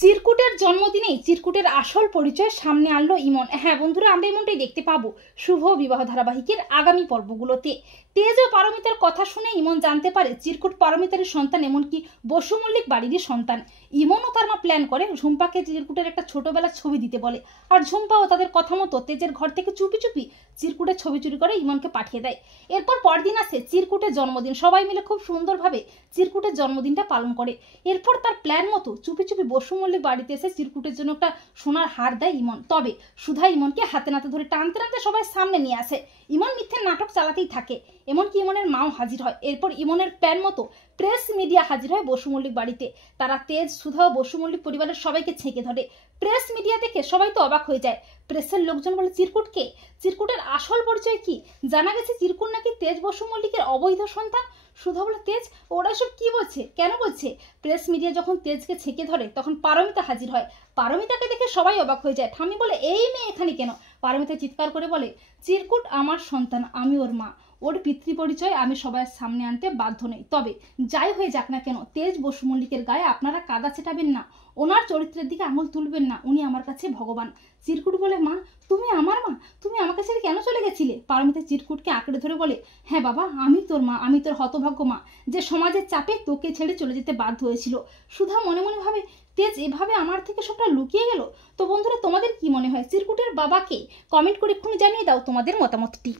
চিরকুটের জন্মদিনেই চিরকুটের আসল পরিচয় সামনে আনলো ইমন। হ্যাঁ বন্ধুরা, আমরা এমনটাই দেখতে পাবো শুভ বিবাহ ধারাবাহিকের আগামী পর্বগুলোতে। তেজ ও পারমিতার কথা শুনে ইমন জানতে পারে চিরকুট পারমিতার সন্তান, এমনকি বসু মল্লিক বাড়িরই সন্তান। ইমন ও তার মা প্ল্যান করে ঝুম্পাকে চিরকুটের একটা ছোটবেলার ছবি দিতে বলে, আর ঝুম্পাও তাদের কথা মতো তেজের ঘর থেকে চুপি চুপি চিরকুটের ছবি চুরি করে ইমনকে পাঠিয়ে দেয়। এরপর পরদিন আসে চিরকুটের জন্মদিন। সবাই মিলে খুব সুন্দরভাবে চিরকুটের জন্মদিনটা পালন করে। এরপর তার প্ল্যান মতো চুপি চুপি বসু মল্লিক বাড়িতে এসে চিরকুটের জন্য একটা সোনার হার দেয় ইমন। তবে সুধা ইমনকে হাতে নাতে ধরে টানতে টানতে সবাই সামনে নিয়ে আসে। ইমন মিথ্যে নাটক চালাতেই থাকে, এমনকি ইমনের মাও হাজির হয়। এরপর ইমনের প্ল্যান মতো প্রেস মিডিয়া হাজির হয় বসু মল্লিক বাড়িতে। তারা তেজ, সুধা ও বসু মল্লিক পরিবারের সবাইকে ছেঁকে ধরে। প্রেস মিডিয়া দেখে সবাই তো অবাক হয়ে যায়। প্রেসের লোকজন বলে, চিরকুটকে? চিরকুটের আসল পরিচয় কি? জানা গেছে চিরকুট নাকি তেজ বসু মল্লিকের অবৈধ সন্তান। সুধা বলে, তেজ? ওরা সব কি বলছে, কেন বলছে? প্রেস মিডিয়া যখন তেজকে ছেঁকে ধরে তখন পারমিতা হাজির হয়। পারমিতাকে দেখে সবাই অবাক হয়ে যায়। ঠাম্মি বলে, এই মেয়ে এখানে কেন? পারমিতা চিৎকার করে বলে, চিরকুট আমার সন্তান, আমি ওর মা। ওর পিতৃ পরিচয় আমি সবার সামনে আনতে বাধ্য নই। তবে যাই হয়ে যাক না কেন, তেজ বসু মল্লিকের গায়ে আপনারা কাদা ছেটাবেন না, ওনার চরিত্রের দিকে আঙুল তুলবেন না, উনি আমার কাছে ভগবান। চিরকুট বলে, মা তুমি আমার মা, তুমি আমাকে ছেড়ে কেন চলে গেছিলে? পারমিতা চিরকুটকে আঁকড়ে ধরে বলে, হ্যাঁ বাবা, আমি তোর মা, আমি তোর হতভাগ্য মা, যে সমাজের চাপে তোকে ছেড়ে চলে যেতে বাধ্য হয়েছিল। সুধা মনে মনে ভাবে, তেজ এভাবে আমার থেকে সবটা লুকিয়ে গেল। তো বন্ধুরা, তোমাদের কি মনে হয় চিরকুটের বাবাকে? কমেন্ট করে এক্ষুনি জানিয়ে দাও তোমাদের মতামতটি।